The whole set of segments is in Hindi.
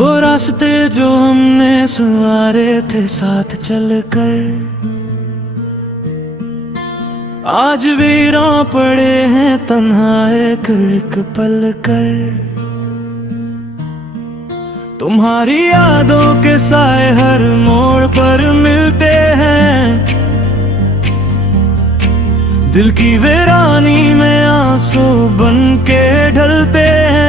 वो रास्ते जो हमने सवारे थे साथ चलकर, आज वीरां पड़े हैं तन्हा एक पल कर। तुम्हारी यादों के साए हर मोड़ पर मिलते हैं, दिल की वीरानी में आंसू बन के ढलते हैं।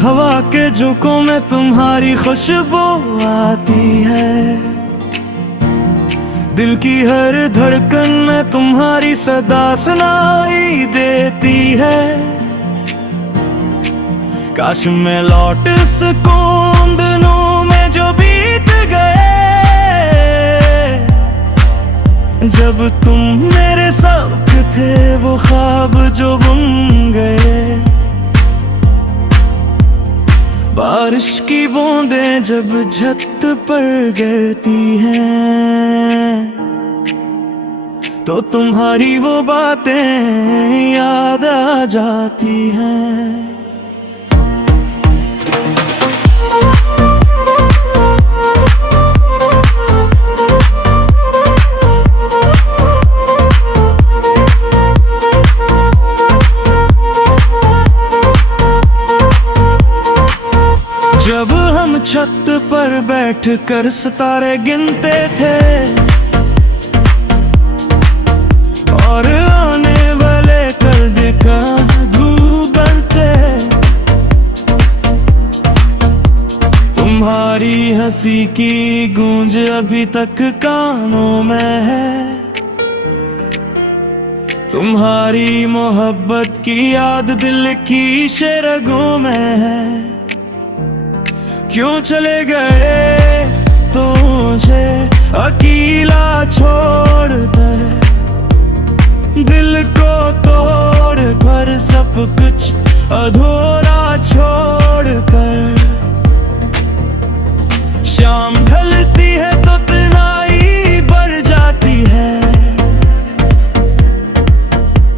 हवा के झोंकों में तुम्हारी खुशबू आती है, दिल की हर धड़कन में तुम्हारी सदा सुनाई देती है। काश मैं लौट सकूं दिनों में जो बीत गए, जब तुम मेरे साथ थे वो ख्वाब जो बुन गए। बारिश की बूंदें जब छत पर गिरती हैं, तो तुम्हारी वो बातें याद आ जाती हैं। जब हम छत पर बैठकर सितारे गिनते थे और आने वाले कल का धूप बनते, तुम्हारी हंसी की गूंज अभी तक कानों में है, तुम्हारी मोहब्बत की याद दिल की शरगों में है। क्यों चले गए तो मुझे अकेला छोड़कर, दिल को तोड़ कर सब कुछ अधूरा छोड़कर। शाम ढलती है तो तन्हाई बढ़ जाती है,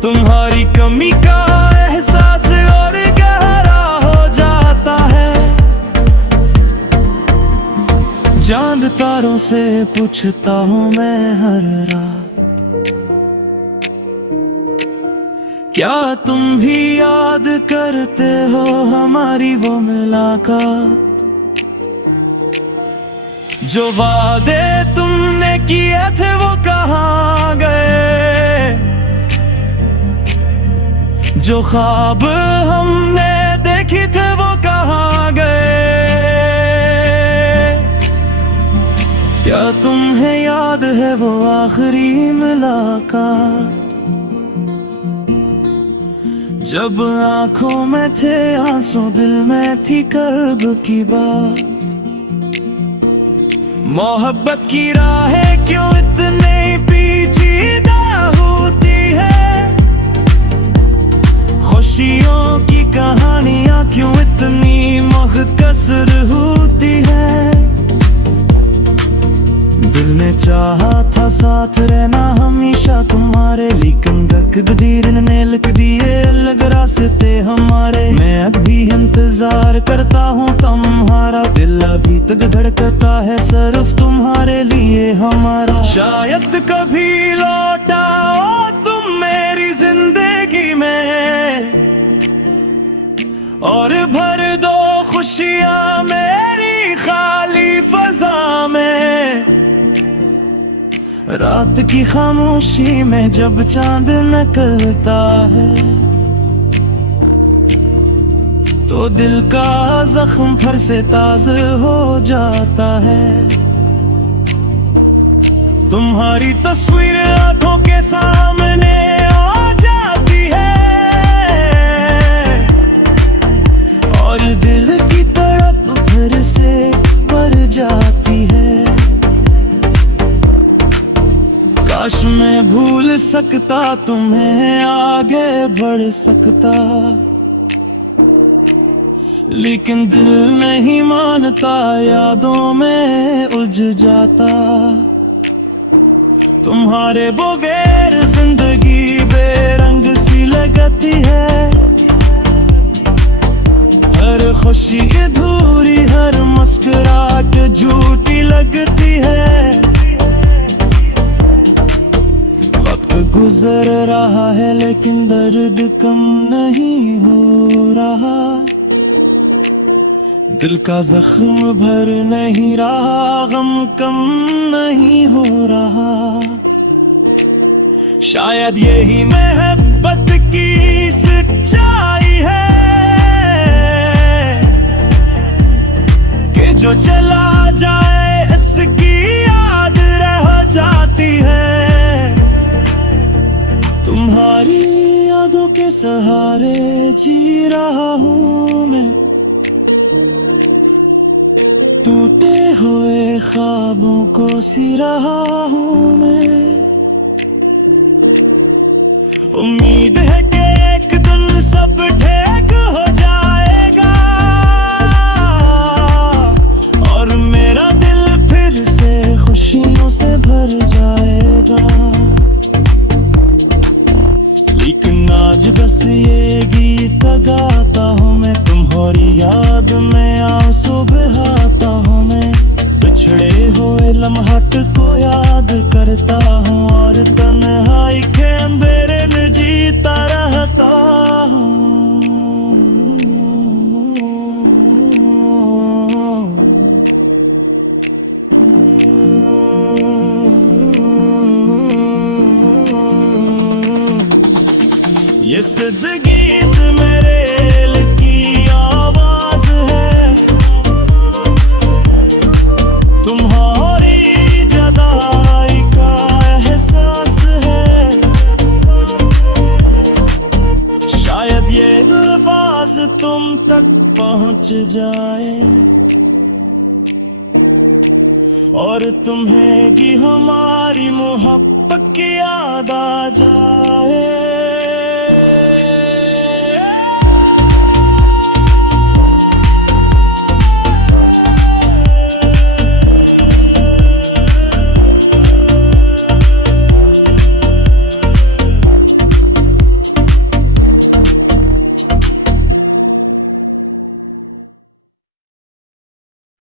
तुम्हारी कमी का एहसास और गहरा हो जाता है। चांद तारों से पूछता हूँ मैं हर रात, क्या तुम भी याद करते हो हमारी वो मुलाकात। जो वादे तुमने किए थे वो कहाँ गए, जो ख्वाब हमने देखे थे वो कहाँ गए। क्या तुम्हें याद है वो आखिरी मुलाकात, जब आंखों में थे आंसू दिल में थी कर्ब की बात। मोहब्बत की राहें क्यों इतनी पेचीदा होती है, खुशियों की कहानियां क्यों इतनी मुख्तसर होती है। दिल ने चाहा था साथ रहना हमेशा तुम्हारे, लेकिन तकदीर ने लिख दिए अलग रास्ते हमारे। मैं अब भी इंतजार करता हूँ तुम्हारा, दिल अभी तक धड़कता है सिर्फ तुम्हारे लिए हमारा। शायद कभी लौट आओ तुम मेरी जिंदगी में, और भर दो खुशियाँ मेरी खाली फजा में। रात की खामोशी में जब चांद निकलता है, तो दिल का जख्म फिर से ताज़ा हो जाता है। तुम्हारी तस्वीर आंखों के सामने आ जाती है, और दिल की तड़प फिर से बढ़ जाती है। काश मैं भूल सकता तुम्हें, आगे बढ़ सकता, लेकिन दिल नहीं मानता, यादों में उलझ जाता। तुम्हारे बगैर जिंदगी बेरंग सी लगती है, खुशी अधूरी, हर मुस्कुराहट झूठी लगती है। वक्त गुजर रहा है लेकिन दर्द कम नहीं हो रहा, दिल का जख्म भर नहीं रहा, गम कम नहीं हो रहा। शायद यही मोहब्बत की सच्चाई है कि जो चला जाए इसकी याद रह जाती है। तुम्हारी यादों के सहारे जी रहा हूँ मैं, टूटे हुए ख्वाबों को सी रहा हूँ मैं। उम्मीद है कि एक दिन सब ठीक हो जाएगा और मेरा दिल फिर से खुशियों से भर जाएगा। लेकिन आज बस ये गीत गाता हूँ मैं, तुम्हारी याद में आंसू बहाता हूँ मैं। बिछड़े हुए लम्हात को याद करता हूँ और तन्हाई के अंधेरे में जीता रहता हूँ। ये सिद्ध गीत मेरे दिल की आवाज है, तुम्हारी जुदाई का एहसास है। शायद ये अल्फाज तुम तक पहुंच जाए और तुम्हें भी हमारी मोहब्बत की याद आ जाए।